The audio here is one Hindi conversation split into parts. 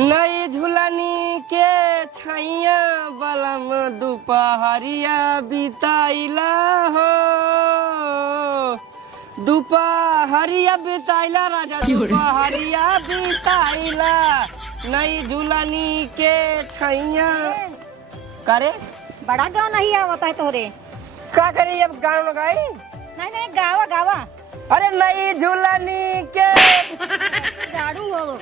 नई झुलनी के छैया बलम दुपहरिया बिताइला हो, दुपहरिया बिताइला राजा, दुपहरिया बिताइला नई झुलनी के छैया। करे बड़ा गाँव नहीं आवता है तोरे। का करी अब गाना लगाई? नहीं नहीं गावा गावा। अरे नई झुलनी के झाड़ू हो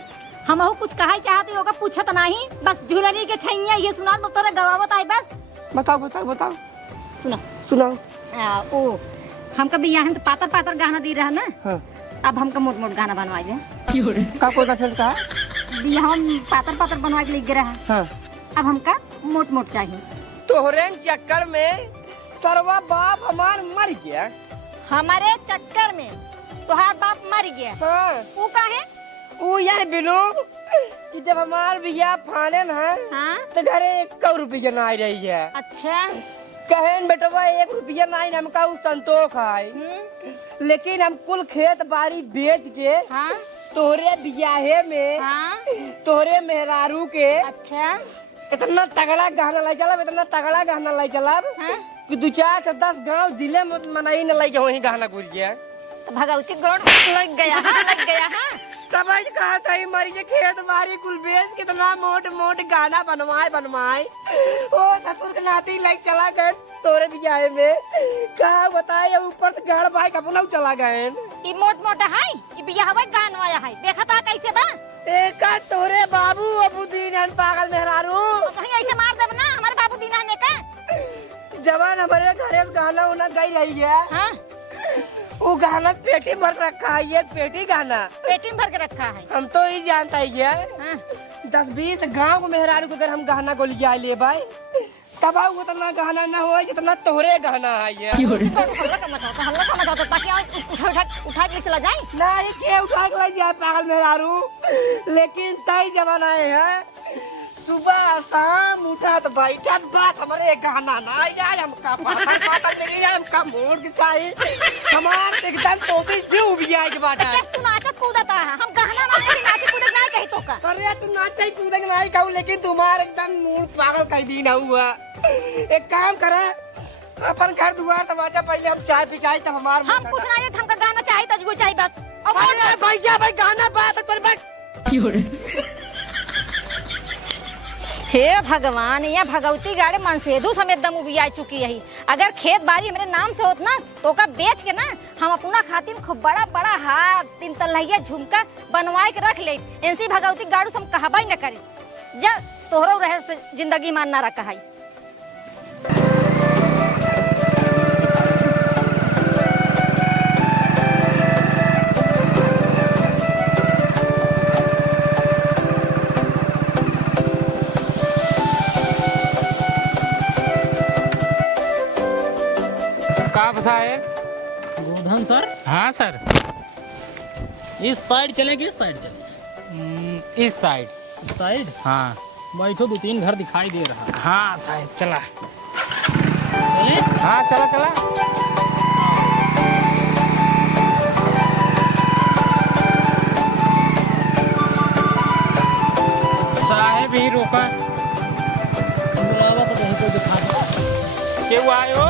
हम कुछ कहा चाहते होगा पूछत नहीं, बस झुलनी के छैया ये सुना तो तोरे गवावत आई बस। बताओ बताओ बताओ। सुनो सुनाओ। ओ हमका भी यहाँ तो पातर पातर गाना दी रहा ना। हाँ। अब हमका मोट मोट गाना बनवा दे। का कोई फिर का हम पातर पातर बनवा के लिख रहा। हाँ। अब हमका मोट मोट चाहिए। तोहरे चक्कर में सरवा बाप हमार मर गया। हमारे चक्कर में तोहार बाप मर गया। हाँ। वो काहे? वो यह बिलू कि जब हमार बिया फाने ना। हाँ? तो घरे 1 रुपया ना रही है। अच्छा कहन बेटवा 1 रुपया ना हमका संतोष है, लेकिन हम कुल खेत बाड़ी बेच के हाँ? तोहरे बियाहे में हाँ? तोहरे मेहरारू के अच्छा इतना तगड़ा गहना लाई चला, इतना तगड़ा गहना लाई चला हाँ? कि 2-4 से 10 गांव जिले में मनाई न लाई के वही गहना गुर गया। भगवती गोड़ लग गया हाँ, लग गया हाँ। समझ कहा था मरी के खेत बाड़ी कुल बेच कितना मोट मोट गाना बनवाए ओ ससुर के नाती लाइक चला गए तोरे बियाहे में। कहा बताए ऊपर से गाड़ भाई अपना चला गए। ई मोट मोटा है ई बियाहवा गाना आया है, देखा था कैसे बा। एक तोरे बाबू अबू दीनान पागल मेहरारू वही ऐसे मार देब ना हमारे बाबू दीनान का। जवान हमारे घरे गाना उना गई रही है हाँ? वो गाना पेटी भर रखा है, ये पेटी गाना पेटी भर के रखा है। हम तो ये जानता ही है हाँ? 10-20 गांव को मेहरारू को अगर हम गहना को लिया ले भाई तब उतना गहना न हो जितना तोहरे गहना है ये। हल्ला का मचाता ताकि उठा के चला जाए। नहीं के उठा के ले जाए पागल मेहरारू, लेकिन तय जमाना है सुबह शाम उठा तो बैठा बात हमारे गहना ना जाए हमका पाता नहीं जाए हमका मोड़ के चाहिए हमार एकदम तो भी जीव भी आए के बात है। तू नाचत कूदता है हम गहना मांगे नाचे कूदे ना कही तो का। अरे तू नाचे कूदे नहीं कहूं, लेकिन तुम्हारे एकदम मूड पागल कर दी ना हुआ। एक काम करे अपन घर दुआर दरवाजा पहले हम चाय पी जाए तब हमार हम कुछ नहीं हमका गाना चाहिए तजगो चाहिए बस। अरे भैया भाई गाना बात कर बस। हे भगवान या भगवती गाड़े मनसेदू समेत दम उबिया चुकी है। अगर खेत बाड़ी मेरे नाम से होत ना तो का बेच के ना हम अपना खातिर खूब बड़ा बड़ा हार 3 तल्ला झुमका बनवाए के रख ले। इनसी भगवती गाड़ू से हम कहबा न करी जा तोहरो रहे से जिंदगी मान ना रखा है। साहेब गोधन सर। हाँ सर। इस साइड चलेगी इस साइड चलेगी? इस साइड। इस साइड हाँ बैठो 2-3 घर दिखाई दे रहा है। हाँ साहेब चला। चले? हाँ चला चला। साहेब ही रोका तो कहीं को दिखा दो। क्यों आयो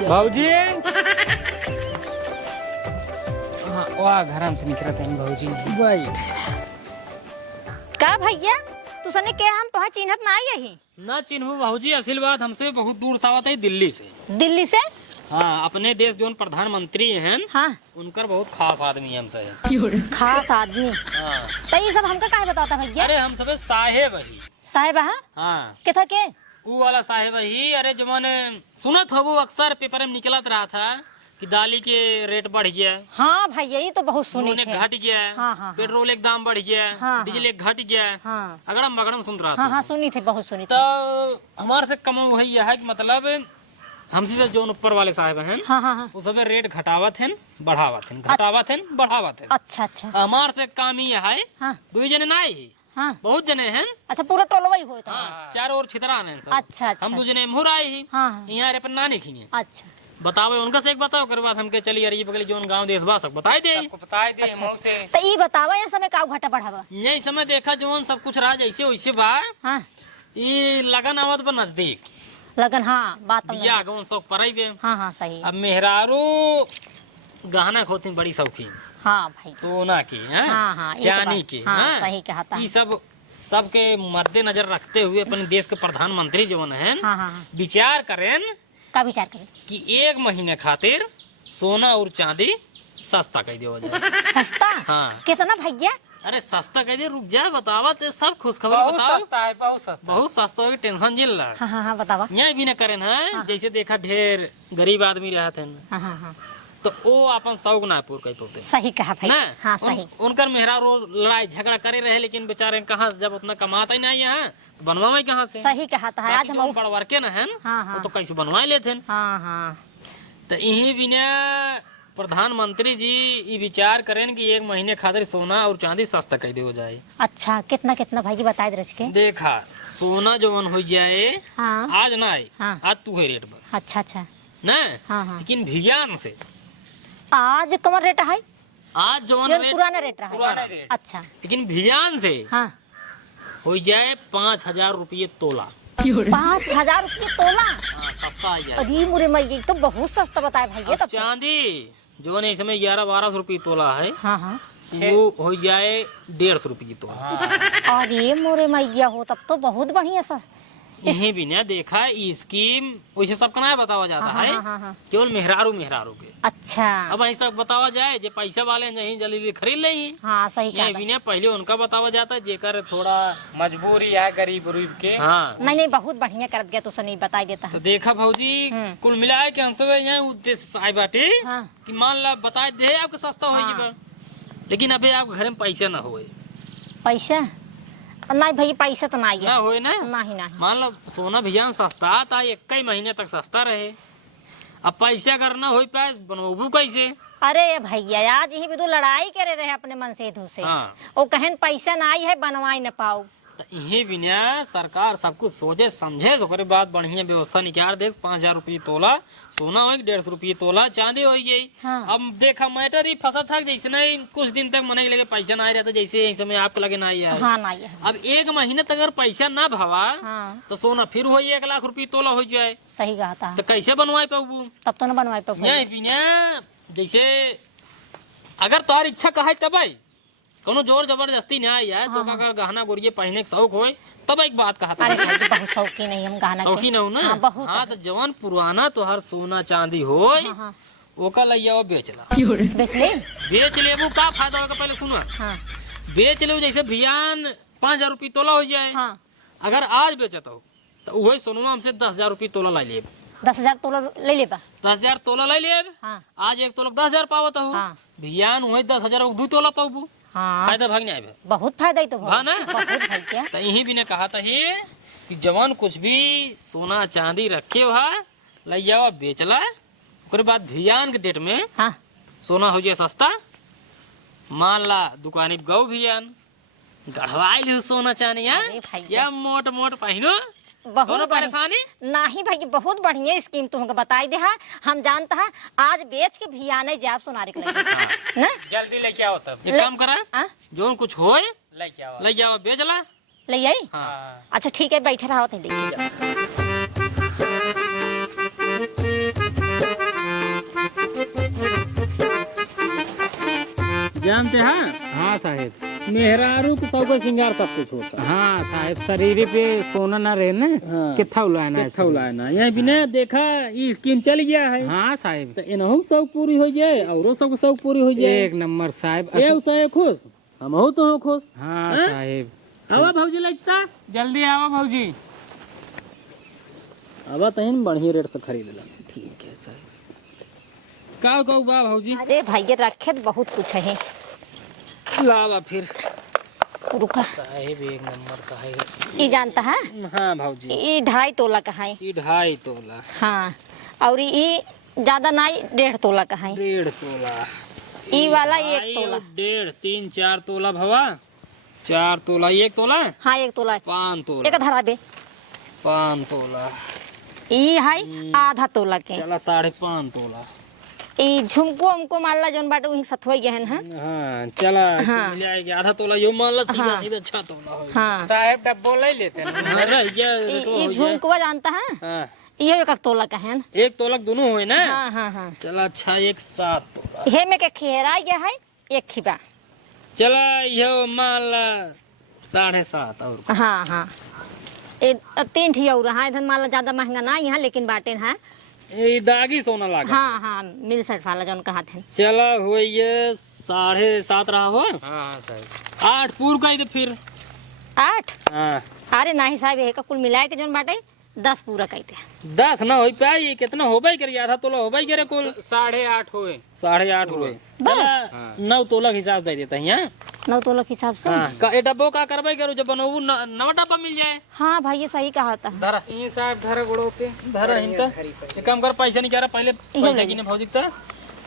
भाऊजी? हाँ वाह घर से निकला था भाऊजी। बैठ का भैया तू सने के हम तो चिन्हत ना यही ना चिन्हू भाऊजी। असल बात हमसे बहुत दूर से आवत है दिल्ली से। दिल्ली से? हाँ अपने देश जो प्रधानमंत्री हैं हाँ उनकर बहुत खास आदमी हमसे। खास आदमी हाँ तो ये सब हमका काहे बताता भैया? अरे हम सब साहेब ही साहेब हाँ के था के वो वाला साहेब ही। अरे जो मैंने सुनत हो वो अक्सर पेपर में निकलत रहा था कि दाली के रेट बढ़ गया। हाँ भाई यही तो बहुत सुने थे। घट गया हाँ, पेट्रोल एक दाम बढ़ गया हाँ, डीजल एक घट गया हाँ, अगड़म बगड़म सुन रहा था। हाँ, हाँ, सुनी थे बहुत सुनी तो हमारे से कम वही है कि मतलब हमसे से जो ऊपर वाले साहब हैं हाँ, हाँ, हाँ। वो सब रेट घटावत हैं बढ़ावत हैं घटावत हैं बढ़ावत हैं। अच्छा अच्छा हमारे से काम ही है हाँ। 2 जने ना ही हाँ। बहुत जने हैं। अच्छा पूरा टोलवा ही होता है। हाँ, चारों ओर छितरा हैं सब। अच्छा अच्छा हम 2 जने मुहर आए ही हाँ, हाँ। यहाँ रे पर ना नहीं खिए। अच्छा बतावे उनका से एक बताओ कर बात हमके चली यार ये बगल जोन गांव देश बा सब बताई दे। सबको बताए दे मऊ से। तो ई बतावा ये समय का घाटा बढ़ावा। यही समय देखा जोन सब कुछ रहा जैसे वैसे बा। हाँ ये लगन आवत बा नजदीक लगन, हाँ बात तो बिया गवन शौक पड़ई बे। हाँ हाँ सही। अब मेहरारू गहना खोती बड़ी शौकीन, हाँ भाई सोना की हैं? हाँ हाँ ये तो चांदी बात- की हाँ हैं? सही कहा था। ये सब सबके मद्दे नजर रखते हुए अपने देश के प्रधानमंत्री जो हैं हाँ हाँ हाँ विचार करें का विचार करे कि 1 महीने खातिर सोना और चांदी सस्ता कह दिया जाए। सस्ता हाँ। कितना भैया? अरे सस्ता कह दिया, रुक जा बतावा ते सब खुशखबरी बहुत बताओ। सस्ता है, बहुत सस्ता। बहुत सस्ता हो टेंशन जिल रहा हाँ हाँ हाँ बतावा। यहाँ भी न करें ना जैसे देखा ढेर गरीब आदमी रहते हैं हाँ हाँ हाँ तो वो अपन शौक ना पूर कर पाते सही कहा भाई। ना। हाँ सही। उनकर मेहरा रोज लड़ाई झगड़ा करे रहे लेकिन बेचारे कहाँ से जब उतना कमाता ही नहीं है तो बनवावे कहाँ से। सही कहा था। आज बाकी हम जो बड़वर के ना है हाँ, हाँ। वो तो कैसे बनवा लेते हैं। हाँ हाँ तो यही बिना प्रधानमंत्री जी ये विचार करें कि 1 महीने खातिर सोना और चांदी सस्ता कह दे हो जाए। अच्छा कितना कितना भाई बताए दे के। देखा सोना जवन हो जाए हाँ आज ना आए हाँ। आज तू है रेट पर अच्छा अच्छा ना। हाँ हाँ लेकिन भियान से आज कमर रेट है आज जवन ये रेट पुराना रेट रहा पुराना है। रेट। अच्छा लेकिन भियान से हाँ हो जाए 5,000 रुपये तोला। 5,000 रुपये तोला। हाँ, सस्ता आ जाए। अरे मुरे मई तो बहुत सस्ता बताए भाई ये अब तब तो। चांदी जो इस समय 11-12 रुपये तोला है हाँ हाँ वो हो जाए 150 रुपये तोला। अरे मोरे मैया हो तब तो बहुत बढ़िया सा। यही भी ना देखा ये स्कीम वैसे सब का बतावा जाता हाँ, है हाँ, हाँ, हाँ। केवल मेहरारू मेहरारू के। अच्छा अब ऐसा बतावा जाए जो पैसे वाले हैं जहीं जल्दी खरीद लें। हाँ सही ये कहा। भी ना पहले उनका बतावा जाता है जेकर थोड़ा मजबूरी है गरीब उरीब के। हाँ। नहीं नहीं बहुत बढ़िया कर गया तो सनी बताई देता तो है। देखा भाजी कुल मिलाए के हमसे यहाँ उद्देश्य आए बाटे हाँ। कि मान ला बता दे आपको सस्ता हो हाँ। जाएगा लेकिन अबे आप घर में पैसे ना होए पैसा नहीं भाई पैसा तो नहीं ना है। होए ना। नहीं नहीं मान लो सोना भैया सस्ता था 1 महीने तक सस्ता रहे। अब पैसा अगर ना हो पाए बनबू कैसे। अरे भैया आज ही भी तो लड़ाई करे रहे अपने मन से धू से। हाँ। वो कहन पैसा ना आई है बनवाई न पाओ। तो यही बिना सरकार सब कुछ सोचे समझे तो करे बात बढ़िया व्यवस्था निकाल दे। 5,000 रुपये तोला सोना हो 150 रुपये तोला चांदी हो गई। हाँ। अब देखा मैटर ही फंसा था जैसे नहीं कुछ दिन तक मने लगे पैसा ना आ रहता जैसे यही समय आपको लगे ना आया है। हाँ नहीं है। अब 1 महीने तक अगर पैसा ना भवा हाँ तो सोना फिर हो 1 लाख रुपये तोला हो जाए सही कहा था। तो कैसे बनवाए पाबू। तब तो न बनवाई पाओ। नहीं बिना जैसे अगर तुम्हार इच्छा कहा तब आई कोनो जोर जबरदस्ती ना आई है तो अगर गहना गुड़िया पहने के शौक होए तब एक बात कहा अरे भाई तो बहुत शौकीन है हम गहना के। शौकीन हो ना। हाँ, बहुत हाँ तो जवान पुराना तो हर सोना चांदी होए हाँ, हाँ। ओका लइया बेचला बेच ले। बेच लेबू का फायदा होगा पहले सुनो। हाँ बेच ले जैसे भियान 5,000 रुपये तोला हो जाए। हाँ अगर आज बेचता हो तो वही सोनुआ हमसे 10,000 रुपये तोला ला लेब। 10,000 तोला ले ले बा। 10,000 तोला ला लेब। हाँ आज 1 तोला 10,000 पावत हो हाँ। भियान वही 10,000 2 तोला पाबू। हाँ फायदा भागने आए बहुत फायदा ही तो हाँ ना। बहुत भाई क्या। तो यही भी ने कहा था ही कि जवान कुछ भी सोना चांदी रखे हुआ ले जाओ बेचला ओकरे बाद भियान के डेट में हाँ सोना हो जाए सस्ता। मान ला दुकानी गौ भियान गढ़वाई लियो सोना चांदी अरे भाई या मोट मोट पहनो बहुत दोनों बढ़िया। परेशानी। नहीं भाई बहुत बढ़िया स्कीम तुमको बताई दे है। हम जानता है आज बेच के भी आने जाब सोनारी के लगे ना। जल्दी लेके आओ तब। एक काम करा हाँ? जो कुछ होए लेके आओ। ले जाओ बेचला। ले आई। हाँ। अच्छा ठीक है बैठे रहो तो लेके जाओ। जानते हैं हाँ साहेब। मेहरारू के सब श्रृंगार सब कुछ होता है। हाँ साहेब शरीर पे सोना ना रहे ना। हाँ। कितना उलाना है। ना यहाँ बिना देखा ये स्कीम चल गया है। हाँ साहेब तो इनहु शौक पूरी हो जाए औरों सब शौक पूरी हो जाए। एक नंबर साहेब। ए साहेब खुश हम हो तो हो खुश। हाँ हैं? साहेब आवा भौजी लगता जल्दी आओ भौजी। आवा तहिन बढ़िया रेट से खरीद ला। ठीक है साहेब। का कहू बा भौजी अरे भाई रखे तो बहुत कुछ है। लावा फिर रुका साहेब एक नंबर का है। ये जानता है हाँ भौजी ये 2.5 तोला का है। ये 2.5 तोला हाँ और ये ज्यादा नहीं 1.5 तोला का है। 1.5 तोला ये वाला 1 ढाई तोला। और 1.5 3 4 तोला भवा 4 तोला 1 तोला हाँ 1 तोला 5 तोला एक धरा बे। 5 तोला ई है आधा तोला के। चला 5.5 तोला। ई झुमको हमको मारला जौन बाटे वही सथुई गहन है। हाँ चला हाँ। मिल जाएगी आधा तोला यो मान ला सीधा हाँ। सीधा 6 तोला हो। हाँ साहेब डब्बो ले लेते हैं। अरे ये ई झुमको जानता है हाँ ये एक तोला का है। 1 तोलक दोनों हुए ना। हाँ हाँ हाँ चला अच्छा 1 7 तोला। हे में के खेरा गया है एक खिबा। चला यो मान ला 7.5 और हाँ हाँ ए 3 ठी और हाँ इधर माला ज्यादा महंगा ना यहाँ लेकिन बाटे है। ये दागी सोना लागा। हाँ हाँ मिल सट वाला जौन कहा थे। चला हुए ये 7.5 रहा हो। हाँ साहब 8 पूर का ही तो फिर 8। हाँ अरे नहीं साहब ये का कुल मिलाए के जौन बाटे 10 पूरा कहते 10 ना हो पाई कितना हो भाई कर आधा तोला हो भाई करे कुल 8.5 हुए। 8.5 हुए। बस। 9 तोला के हिसाब से देता है। 9 तोला के हिसाब से। हाँ का ए डब्बो का करवाई करो जब बनऊ नवा डब्बा मिल जाए। हाँ भाई ये सही कहा था। धरा ये साहब धरा गुड़ों पे धरा इनका ये काम कर पैसा नहीं कह रहा पहले पैसा की भौजी था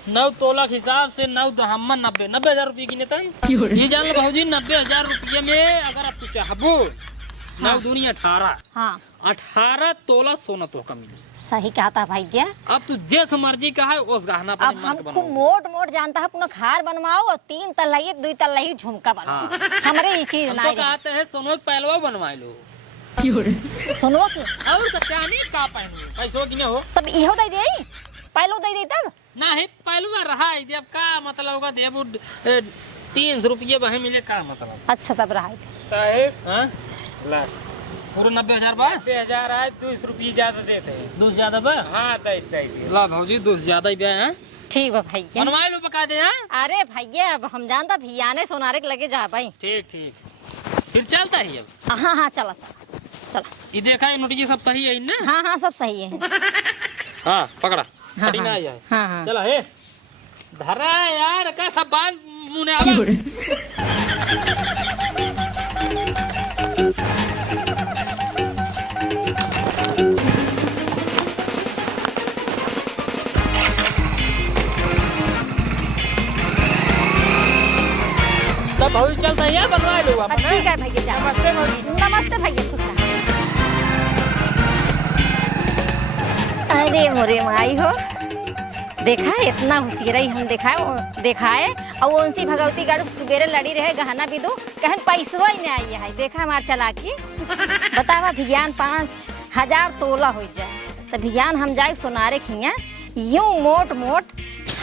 9 तोला के हिसाब से 9 दहम्मा 90,000 रुपये की नेता ये जान लो भौजी 90,000 रुपये में अगर आप तू चाहबो 9 दूनी 18। हाँ 18 तोला सोना तो का मिले। सही कहा था भाई जी। अब तू जैस मर्जी का है उस गहना पर अब हमको मोट मोट जानता है अपना खार बनवाओ और 3 तल्ला 2 तल्ला झुमका बनाओ। हमारे ये चीज हम ना तो कहते हैं सोनो के पहलवा बनवा लो सुनो के और कचानी का पहनो पैसों की न हो तब इहो दे दे पहलो दे दे तब नहीं पहलवा रहा है जब का मतलब होगा देबू 300 रुपये वही मिले का मतलब। अच्छा तब रहा साहेब हाँ ला पूरे 90,000 बा 90,000 आए 200 रुपये ज्यादा देते हैं। 2 ज्यादा बा। हाँ दे ला भौजी 2 ज्यादा ही बा हैं ठीक है भाई बनवा लो बका दे हैं। अरे भैया अब हम जानता भियाने सोनारे के लगे जा भाई। ठीक ठीक फिर चलता है अब। हाँ हाँ चला चला चला। ये देखा है नोटिस सब सही है ना। हाँ हाँ सब सही है। हाँ पकड़ा हाँ, फटी ना जाए। हाँ हाँ चला हे धरा यार का सब बांध मुंह ने आवा। तब भौजी चलता है यार बनवा लो आप ठीक है भैया जा। नमस्ते भौजी। नमस्ते भैया खुश रहो। अरे मोरे माई हो देखा है इतना होशियारी हम दिखाए और उनसी भगवती गाड़ी सुबेरे लड़ी रहे गहना भी दो कहन पैसवा ही नहीं आई है। देखा हमार चला के बतावा भियान 5,000 तोला हो जाए तो भियान हम जाए सोनारे खिया यूं मोट मोट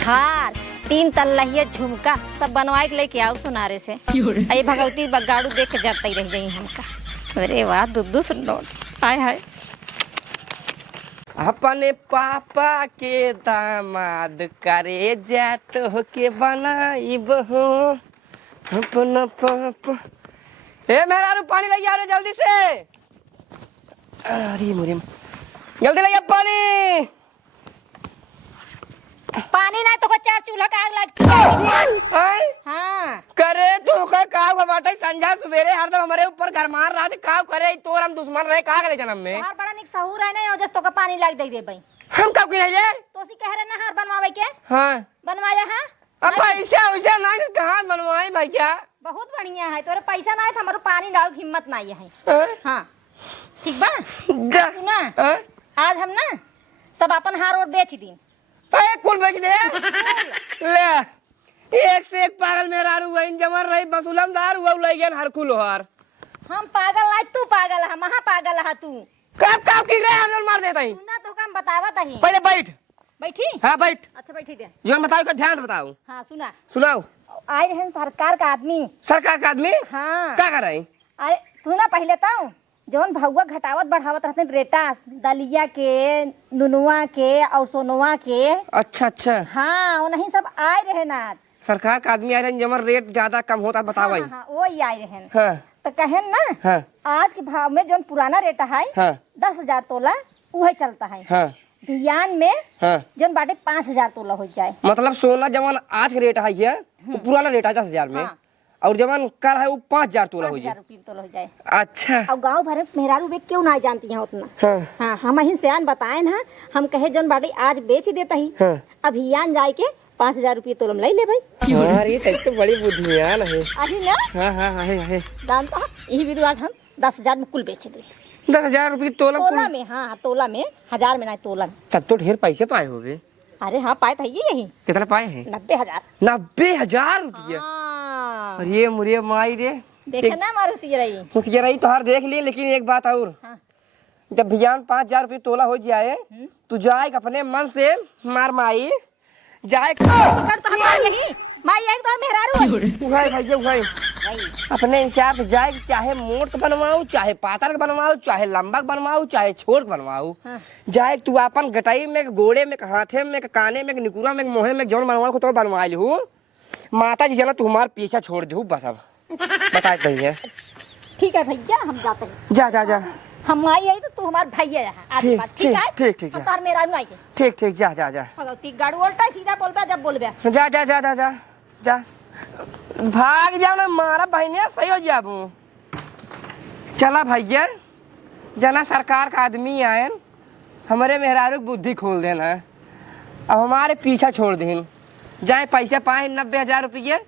हार 3 तल्ला झुमका सब बनवा के लेके आओ सोनारे से। अरे भगवती गाड़ू देख के जरता ही रह गई हमका। अरे वाह दुद्दू सुन आय हाय अपने पापा के दामाद करे जात हो के बनाई बहो अपना पापा। ए मेहरारू पानी लगी आ रहे जल्दी से। अरे मुरे जल्दी लगे पानी। पानी ना तो 4 चूल्हा का आग लग। आय हाँ करे तो का काव बाटे संझा सवेरे हरदम हमारे ऊपर गरमार रहा काव करे तोर हम दुश्मन रहे का करे जन्म में। तोहार बड़ा निक सहूर है ना जस तो का पानी लग दे भाई। हम कब की नहीं तो सी कह रहे ना हार बनवावे के हाँ बनवाया हां अब पैसा वैसा नहीं कहाँ बनवाए भाई क्या। बहुत बढ़िया है तोरे पैसा ना है तो हमारो पानी डाल हिम्मत नहीं है। हाँ? हाँ ठीक बा जा सुना हाँ? आज हम ना सब अपन हार और बेच दी। अरे कुल बेच दे ले एक से एक पागल मेरा वही जमर रही बसुलमदार वो लइगन हर कुल हार। हम पागल है तू पागल है महा पागल है तू। कब कब की रे हम मार देता ही। सुना तो काम बतावा तही पहले बैठ। बैठी हाँ बैठ। अच्छा बैठी दे। जो बताओ का ध्यान से बताओ। हाँ सुना सुनाओ। आए रहे सरकार का आदमी। सरकार का आदमी हाँ क्या कर रही। अरे सुना पहले तो जौन भगवा घटावत बढ़ावत रहते रेटा दलिया के नुनुआ के और सोनुआ के। अच्छा अच्छा हाँ वो नहीं सब आए रहे ना आज। सरकार का आदमी आ रहे जमर रेट ज्यादा कम होता बताओ। हाँ, हाँ, वो ही आए रहे हाँ तो कहेन ना हाँ आज के भाव में जौन पुराना रेटा है हाँ 10,000 तोला वही चलता है। हाँ भियान में हाँ जौन बाटे 5,000 तोला हो जाए। मतलब सोना जमान आज के रेट है वो पुराना रेट है 10,000 में हाँ। और जमान कल है वो 5,000 तोला हो 5,000 जाए। रुपये तोला हो जाए। अच्छा और गांव भर में मेहरारू बेच क्यों ना जानती है उतना। हाँ हाँ हम ही सियान बताए ना हम कहे जौन बाटी आज बेच ही देता ही हाँ अभियान जाए के 5,000 रुपये तोलम ले ले भाई। अरे तो बड़ी बुद्धिमान है। अभी ना हाँ हाँ है जानता यही विधु आज हम 10,000 में कुल बेच दे। 10,000 रुपये तोला तोला में, हाँ तोला में, 1000 में नहीं तोला में। तब तो ढेर पैसे पाए होगे। अरे हाँ पाए भैया यही। कितना पाए हैं? 90,000। 90,000 रुपया। हाँ। अरे मुरे माई रे, देखा ना हमारे सिगरई। मुझे तो हर देख लिए, लेकिन एक बात और, हाँ। जब भैया 5,000 रुपये तोला हो जाए, तू जाए अपने मन से मार माई जाए कर तो हमारे नहीं, माई एक तो मेहरारू उघाई भैया उघाई अपने हिसाब से जाए, चाहे मोट का बनवाऊ, चाहे पातर का बनवाऊ, चाहे लंबा का बनवाऊ, चाहे छोट का बनवाऊ। हाँ। जाए तू अपन गटाई में, गोड़े में, हाथे में, काने में, निकुरा में, मोहे में जौन बनवाऊ को तो बनवा लू। माता जी जना तू हमारा पीछा छोड़ दू बस। अब बता भैया। ठीक है भैया हम जाते हैं। जा जा जा। हम आई है तो तू हमारा भैया है। ठीक ठीक है ठीक ठीक हम तार मेहरारू आई है। ठीक ठीक जा जा जा भगवती गाड़ी उल्टा सीधा बोलबा जब बोलबे। जा जा जा जा जा जा भाग जाओ ना, मारा बहनिया सही हो जाबू। चला भैया, जना सरकार का आदमी आए, हमारे मेहरारू बुद्धि खोल देना, अब हमारे पीछा छोड़ दें। जाए पैसे पाए 90,000 रुपये,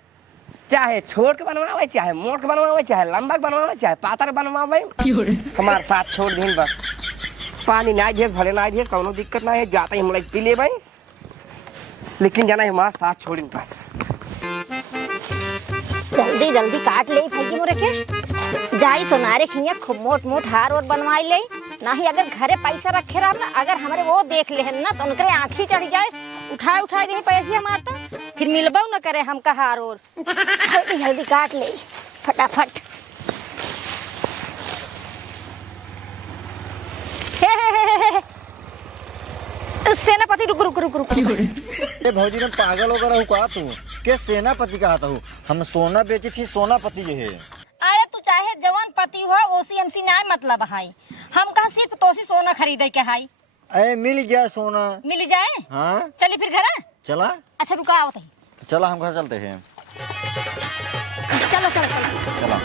चाहे छोट के बनवावे, चाहे मोट के बनवावे, चाहे लंबा के बनवावे, चाहे पातर के बनवावे, हमारे साथ छोड़ दें बस। पानी ना घेस भले ना घेस, कोनो दिक्कत ना है, जाते ही हम लोग पी ले भाई, लेकिन जाना हमारे साथ छोड़ी बस। जल्दी जल्दी काट ले भैया मोरे के, जाई सोनारे खिया खूब मोट मोट हार और बनवाई ले। नहीं अगर घरे पैसा रखे रहा ना, अगर हमारे वो देख ले ना तो उनके आँखी चढ़ जाए, उठाए उठाए दे पैसे हमारे, फिर मिलबो न करे हमका हार और। जल्दी जल्दी काट ले फटाफट। सेनापति रुक रुक रुक रुक। ए भौजी तुम पागल वगैरह हो का तू? के सेनापति कहता हूँ? हम सोना बेची थी, सोनापति ये है। अरे तू चाहे जवान पति हो, ओसीएमसी ना मतलब हाई, हम कहा सिर्फ तोसी सोना खरीदे के हाई। ए मिल जाए सोना। मिल जाए? हाँ चली फिर घर। चला। अच्छा रुका आओ तही। चला हम घर चलते हैं। चलो चलो चलो चला।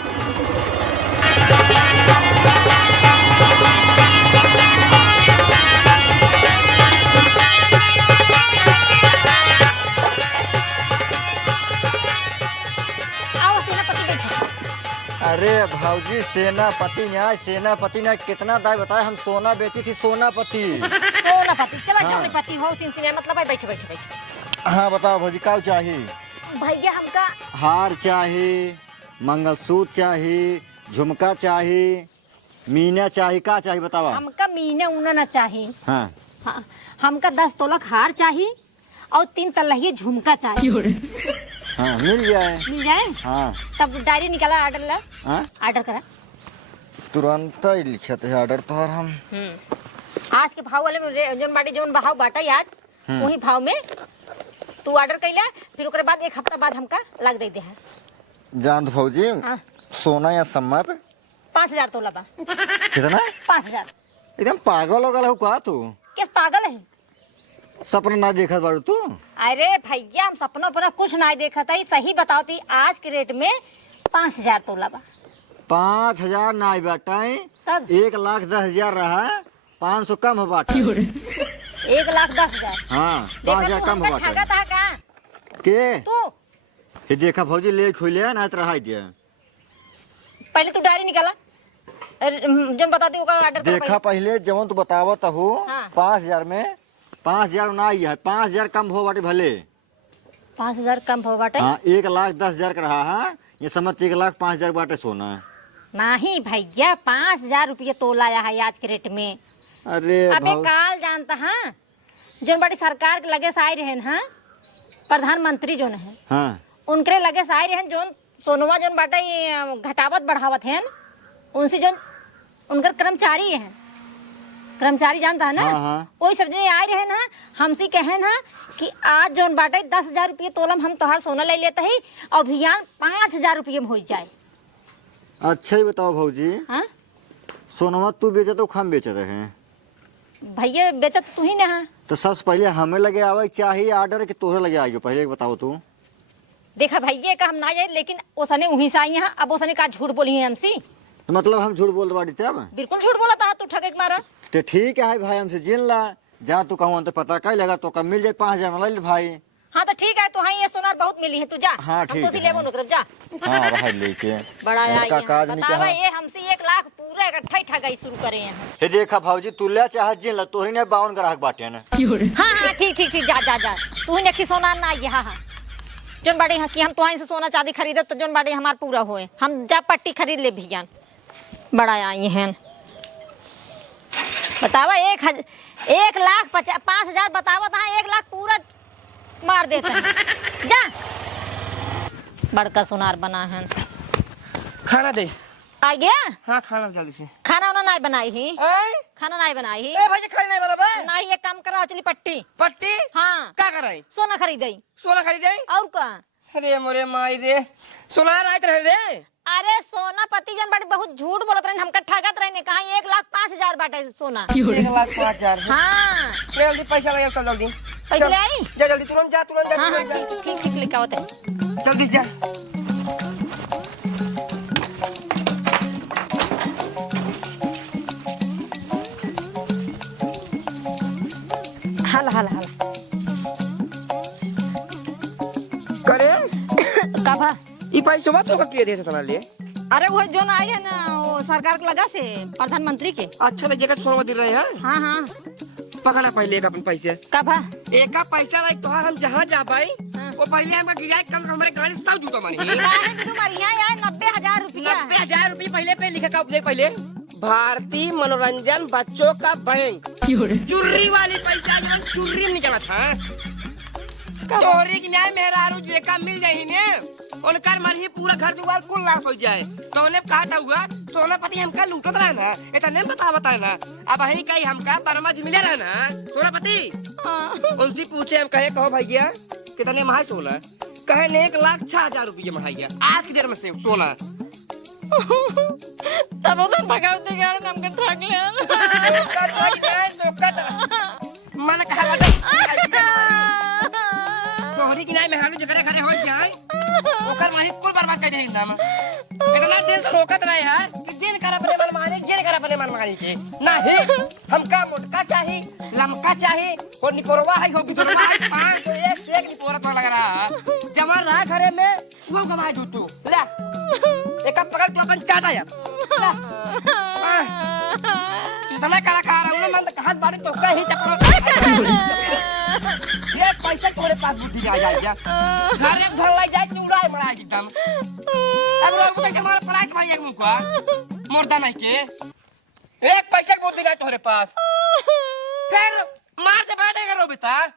आओ सेनापति बैठो। अरे भाऊजी सेनापति न्याय, सेनापति न्याय कितना दाय बताए, हम सोना बेची थी, सोनापति। सोनापति चलो हाँ। जब पति हो सिंसिने मतलब है, बैठो बैठो बैठो। हाँ बताओ भौजी क्या चाहिए? भैया हमका हार चाहिए, मंगलसूत्र चाहिए, झुमका चाहिए, मीना चाहिए, क्या चाहिए बताओ? हमका मीने ऊना ना चाहिए। हाँ हाँ हमका 10 तोला हार चाहिए और 3 तलहिए झुमका चाहिए। हाँ मिल जाए। मिल जाए? हाँ तब डायरी निकाला, ऑर्डर ला। हाँ ऑर्डर करा। तुरंत ही लिखत है ऑर्डर तो हम। आज के भाव वाले में जोन बाटी जोन भाव बाटा आज वही भाव में तू ऑर्डर कैला, फिर ओकरे बाद 1 हफ्ता बाद हमका लग दे है। जान दो भौजी, हाँ। सोना या सम्मत 5,000 तोला बा। कितना? 5,000। एकदम पागल हो गया का तू? किस पागल है? सपना ना देखा बारू तू? अरे भैया हम सपनों पर कुछ ना देखा था, सही बताओ थी आज के रेट में 5,000 तोला बा। 5,000 ना बाटाई, तब 1,10,000 रहा, 500 कम हो बाटा। 1,10,000। हाँ 5,000 कम हो बाटा। ठगा का के तू ये देखा भौजी ले खोले ना तो रहा दिया। पहले तू डायरी निकाला, जब बता दी ऑर्डर देखा पहले जवन तू बतावत हो। हाँ। 5,000 में 5,000 ना ही है, 5,000 कम हो बाटे भले। 5,000 कम हो बाटे। हाँ 1,10,000 का रहा है, ये समझ 1,05,000 बाटे सोना है। नहीं भैया 5,000 रुपये तोला है आज के रेट में। अरे अबे काल जानता हाँ जोन बड़ी सरकार के लगे से आए रहे हाँ, प्रधानमंत्री जोन है हाँ उनके लगे से आए रहे, जोन सोनवा जोन बाटे ये घटावत बढ़ावत है उनसे जोन उनकर कर्मचारी है, कर्मचारी जानता है ना। हाँ, हाँ। वही सब जने आए रहे ना, हमसे कहे ना कि आज जोन बाटे 10,000 रुपये तोलम हम तोहार सोना ले लेते ही, और अभियान 5,000 रुपये में हो जाए। अच्छा ही बताओ भौजी, हाँ सोनवा तू बेचत हो हम बेचत है? भैया बेचत तू ही ना है। तो सबसे पहले हमें लगे आवे चाहिए ऑर्डर कि तोहरे लगे आइयो? पहले बताओ तू। देखा भैया का हम ना जाए, लेकिन ओसने वहीं से आई हैं, अब ओसने का झूठ बोली है हमसे। तो मतलब हम झूठ बोल बाड़ी तब? बिल्कुल झूठ बोला था तू, ठगे के मारा। तो ठीक है भाई, हमसे जिन ला जा तू कहूँ तो पता कहीं लगा तो कब मिल जाए 5,000 में ले ले भाई। हाँ तो ठीक है, तो हाँ ये सोनार बहुत मिली है, तू जा। हाँ, ठीक हमको सी है। लेबो नुकरब जा। हाँ रहा लेके बड़ा आई इनका काज नहीं बतावा, कहा ये हमसे 1 लाख पूरा इकट्ठा ही ठगाई शुरू करे हैं। हे देखा भौजी तू ले चाह जिन तोहरी ने 52 ग्राहक बाटे ना हाँ हाँ ठीक ठीक ठीक, जा जा जा। तू ने सोनार ना आई। हाँ हाँ जोन बाड़ी हाँ कि हम तो से सोना चांदी खरीदे तो जोन बाड़ी हमार पूरा होए, हम जा पट्टी खरीद ले भैया। बड़ा आई हैं बतावा, 1,05,000 बतावा, 1 लाख पूरा मार देते हैं। जा बड़का सोनार बना है। खाना दे। आ गया? हाँ खाना जल्दी से। खाना उन्होंने नहीं बनाई ही, आए? खाना नहीं बनाई ही। ए भाई खाने नहीं वाला बे। नहीं एक काम करा, चली पट्टी। पट्टी? हाँ क्या कर रही? सोना खरीदई। सोना खरीदे? और का? अरे मोरे माई रे, सोनार आयत रहे रे। अरे सोना पति जन बड़ी बहुत झूठ बोलत रहे, हमका ठगत रहे। कहा 1,05,000 बाटे सोना। 1,05,000। हाँ जल्दी पैसा लगे, चल जल्दी। पैसे ले आई? जा जल्दी, तुरंत जा, तुरंत जा, हाँ हाँ तुरंत जा। ठीक ठीक लिखा होता है। जल्दी जा। हाला हाला हाला करे का भा? ई पैसा बात तो के दे तना ले। अरे वो जो आई है ना, वो सरकार के लगा से प्रधानमंत्री के। अच्छा लगे जगह सोना दे रहे हैं। हाँ हाँ पकड़ा पहले एक अपन पैसे। का भा? एक का पैसा लाइक तोहार हम जहाँ जा भाई हाँ। वो पहले हम गिराए कल हमारे गाड़ी सब जूता मारी। तुम्हारी यहाँ यार 90,000 रुपया। 90,000 रुपये पहले पे लिखा का देख पहले, भारतीय मनोरंजन बच्चों का बैंक। चुर्री वाली पैसा जो चुर्री निकला था। तोहरी की न्याय मेहरारू जेका मिल जाही ने उनकर मन ही पूरा घर दुआर कुल नाश हो जाए। तो उन्हें कहा था हुआ सोना पति हमका लूटत रहा ना, इतना बता ना। अब वही कही हमका परमज मिले रहा ना सोना पति। उनसे पूछे हम कहे कहो भैया कितने महाई सोना, कहे ने 1,06,000 रुपये महाइया आज की डेट में से सोना। तब उधर भगवती गाड़ी हमके ठग मन कहा तोहरी की नाय मेहरारू जगह खड़े हो जाए ओकर माही कुल बर्बाद कर देही नाम। इतना दिन से रोकत रहे है कि दिन कर अपने मन माने, दिन कर अपने मन माने के नहीं। हमका मोटका चाहिए, लमका चाहिए, और निकोरवा है हो बिदरवा है, 5 तो एक निकोरा तो लग रहा है। जमा रहा घरे में वो गवा दू तू ले एक पकड़ तू अपन चाटा यार ले। इतना कलाकार हमने मन हाथ बाड़ी तो कहीं चक्कर ये पैसा तोरे पास बुद्धि आ जाए क्या घर एक घर लाई जाए उड़ाए बड़ा एकदम। अब लोग तो हमारा पढ़ाई भाई एक मुका मुर्दा नहीं के एक पैसा की बुद्धि नहीं तोरे पास, फिर मार दे बैठेगा रो बेटा।